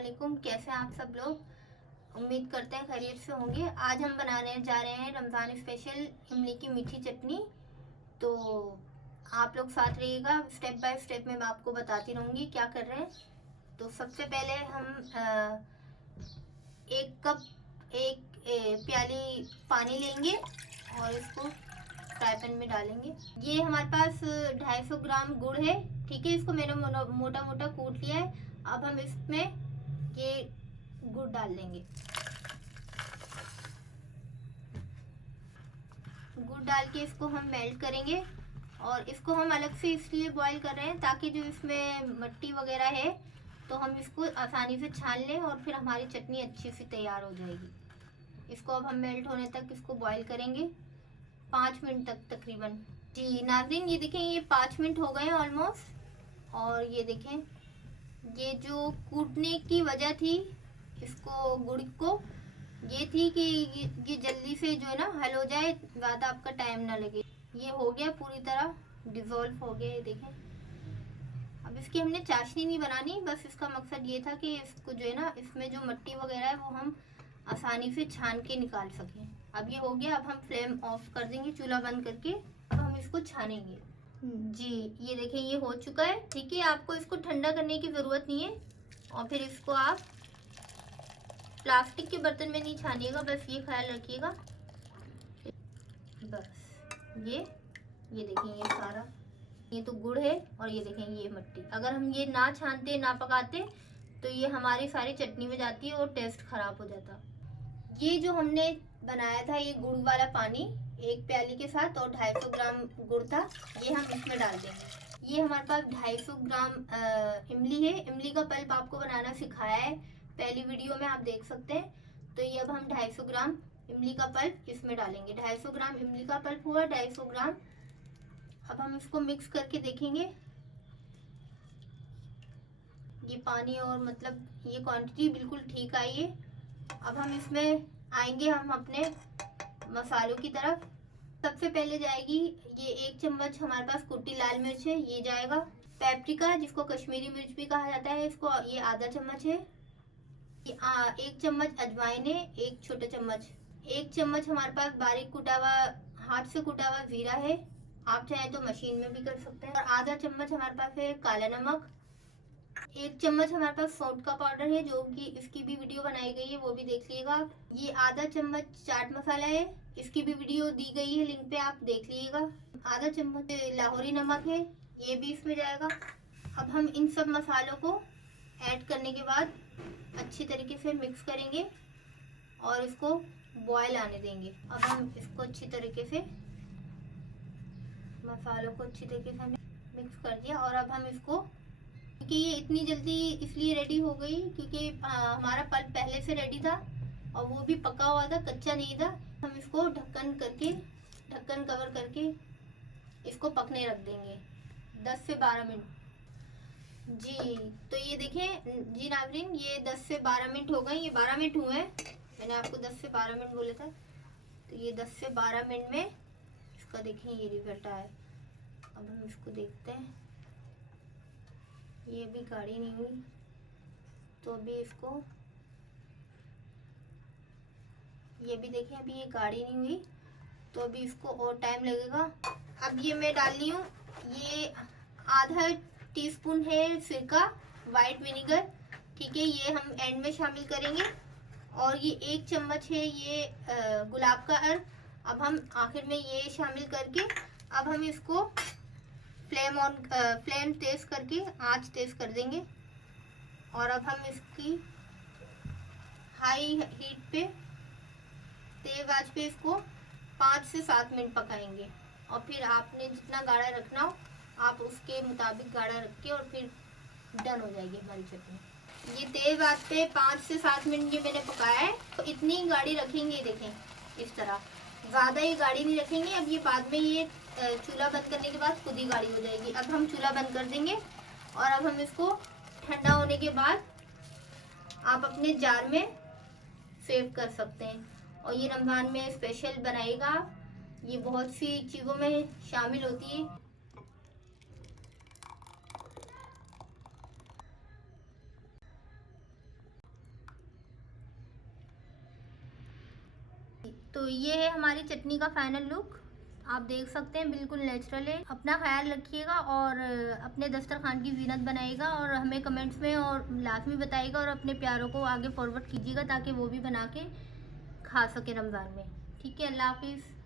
वालेकुम। कैसे हैं आप सब लोग? उम्मीद करते हैं खैरियत से होंगे। आज हम बनाने जा रहे हैं रमज़ान स्पेशल इमली की मीठी चटनी। तो आप लोग साथ रहिएगा, स्टेप बाय स्टेप में मैं आपको बताती रहूँगी क्या कर रहे हैं। तो सबसे पहले हम एक कप प्याली पानी लेंगे और इसको फ्राई पैन में डालेंगे। ये हमारे पास 250 ग्राम गुड़ है, ठीक है। इसको मैंने मोटा मोटा कूट लिया है। अब हम इसमें ये गुड़ डाल देंगे। गुड़ डाल के इसको हम मेल्ट करेंगे और इसको हम अलग से इसलिए बॉईल कर रहे हैं ताकि जो इसमें मिट्टी वगैरह है तो हम इसको आसानी से छान लें और फिर हमारी चटनी अच्छी सी तैयार हो जाएगी। इसको अब हम मेल्ट होने तक इसको बॉईल करेंगे 5 मिनट तक तकरीबन। जी नाज़रीन, ये देखें, ये 5 मिनट हो गए हैं ऑलमोस्ट। और ये देखें, ये जो कूटने की वजह थी इसको गुड़ को, ये थी कि ये जल्दी से जो है ना हल हो जाए, ज़्यादा आपका टाइम ना लगे। ये हो गया, पूरी तरह डिज़ोल्व हो गया। ये देखें, अब इसकी हमने चाशनी नहीं बनानी, बस इसका मकसद ये था कि इसको जो है ना इसमें जो मिट्टी वगैरह है वो हम आसानी से छान के निकाल सकें। अब ये हो गया। अब हम फ्लेम ऑफ कर देंगे, चूल्हा बंद करके। अब हम इसको छानेंगे। जी ये देखें, ये हो चुका है, ठीक है। आपको इसको ठंडा करने की ज़रूरत नहीं है और फिर इसको आप प्लास्टिक के बर्तन में नहीं छानिएगा, बस ये ख्याल रखिएगा। बस ये देखें, ये सारा, ये तो गुड़ है और ये देखें ये मिट्टी। अगर हम ये ना छानते ना पकाते तो ये हमारी सारी चटनी में जाती है और टेस्ट खराब हो जाता। ये जो हमने बनाया था ये गुड़ वाला पानी एक प्याली के साथ और 250 ग्राम गुड़ था, ये हम इसमें डाल देंगे। ये हमारे पास 250 ग्राम इमली है। इमली का पल्प आपको बनाना सिखाया है पहली वीडियो में, आप देख सकते हैं। तो ये अब हम 250 ग्राम इमली का पल्प इसमें डालेंगे। 250 ग्राम इमली का पल्प हुआ 250 ग्राम। अब हम इसको मिक्स करके देखेंगे। ये पानी और मतलब ये क्वांटिटी बिल्कुल ठीक आई है। अब हम इसमें आएंगे हम अपने मसालों की तरफ। सबसे पहले जाएगी ये 1 चम्मच हमारे पास कुटी लाल मिर्च है, ये जाएगा। पेपरिका जिसको कश्मीरी मिर्च भी कहा जाता है, इसको ये आधा चम्मच है। ये 1 चम्मच अजवाइन है, 1 छोटा चम्मच। 1 चम्मच हमारे पास बारीक कुटा हुआ, हाथ से कुटा हुआ जीरा है, आप चाहे तो मशीन में भी कर सकते हैं। और आधा चम्मच हमारे पास है काला नमक। 1 चम्मच हमारे पास सौंठ का पाउडर है, जो कि इसकी भी वीडियो बनाई गई है, वो भी देख लीजिएगा। ये आधा चम्मच चाट मसाला है, इसकी भी वीडियो दी गई है, लिंक पे आप देख लीजिएगा। आधा चम्मच लाहौरी नमक है, ये भी इसमें जाएगा। अब हम इन सब मसालों को ऐड करने के बाद अच्छी तरीके से मिक्स करेंगे और इसको बॉयल आने देंगे। अब हम इसको अच्छी तरीके से, मसालों को अच्छी तरीके से मिक्स कर दिया। और अब हम इसको, क्योंकि ये इतनी जल्दी इसलिए रेडी हो गई क्योंकि हमारा पल्प पहले से रेडी था और वो भी पका हुआ था, कच्चा नहीं था। हम इसको ढक्कन कवर करके इसको पकने रख देंगे 10 से 12 मिनट। जी तो ये देखें जी नाज़रीन, ये 10 से 12 मिनट हो गए, ये 12 मिनट हुए हैं, मैंने आपको 10 से 12 मिनट बोले था। तो ये 10 से 12 मिनट में इसका देखें ये रिजल्ट आया। अब हम इसको देखते हैं, ये भी गाढ़ी नहीं हुई, तो अभी इसको, ये भी देखें अभी ये गाढ़ी नहीं हुई, तो अभी इसको और टाइम लगेगा। अब ये मैं डाल रही हूँ, ये आधा टीस्पून है सिरका, वाइट विनेगर, ठीक है। ये हम एंड में शामिल करेंगे। और ये 1 चम्मच है ये गुलाब का अर्क, अब हम आखिर में ये शामिल करके अब हम इसको फ्लेम तेज करके आंच तेज कर देंगे। और अब हम इसकी हाई हीट पे, तेज आंच पे इसको 5 से 7 मिनट पकाएंगे। और फिर आपने जितना गाढ़ा रखना हो आप उसके मुताबिक गाढ़ा रख के और फिर डन हो जाएगी हमारी चटनी। ये तेज आंच पे 5 से 7 मिनट ये मैंने पकाया है, तो इतनी ही गाढ़ी रखेंगे, देखें इस तरह, ज़्यादा ही गाढ़ी नहीं रखेंगे। अब ये बाद में ये चूल्हा बंद करने के बाद खुद ही गाढ़ी हो जाएगी। अब हम चूल्हा बंद कर देंगे और अब हम इसको ठंडा होने के बाद आप अपने जार में सेव कर सकते हैं। और ये रमज़ान में स्पेशल बनाएगा, ये बहुत सी चीज़ों में शामिल होती है। तो ये है हमारी चटनी का फाइनल लुक। आप देख सकते हैं बिल्कुल नेचुरल है। अपना ख्याल रखिएगा और अपने दस्तरखान की जीनत बनाइएगा और हमें कमेंट्स में और लाजमी बताइएगा और अपने प्यारों को आगे फॉरवर्ड कीजिएगा ताकि वो भी बना के खा सके रमज़ान में। ठीक है, अल्लाह हाफिज़।